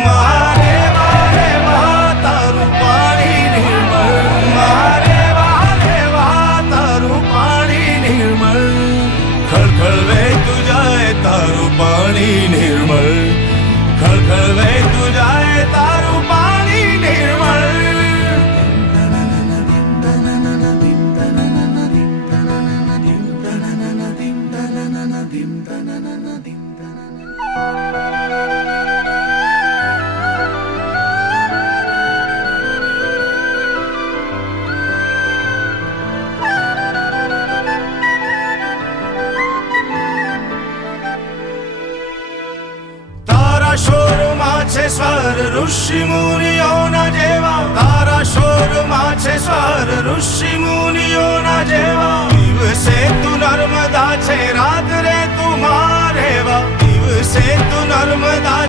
મારે વારે વાહ તારું પાણી નિર્મળ, મારે વારે વાહ તારું પાણી નિર્મળ, ખળખળ વહેતું જાય તારું પાણી નિર્મળ, ખળખળ વહેતું જાય તારું પાણી નિર્મળ. તારા શોરમાં છે સ્વર ઋષિ મુનિઓના જેવા, તારા શોરમાં છે સ્વર ઋષિ મુનિઓના જેવા, દિવસે તું નર્મદા છે રાત્રે તું મારેવા, દિવસે તું નર્મદા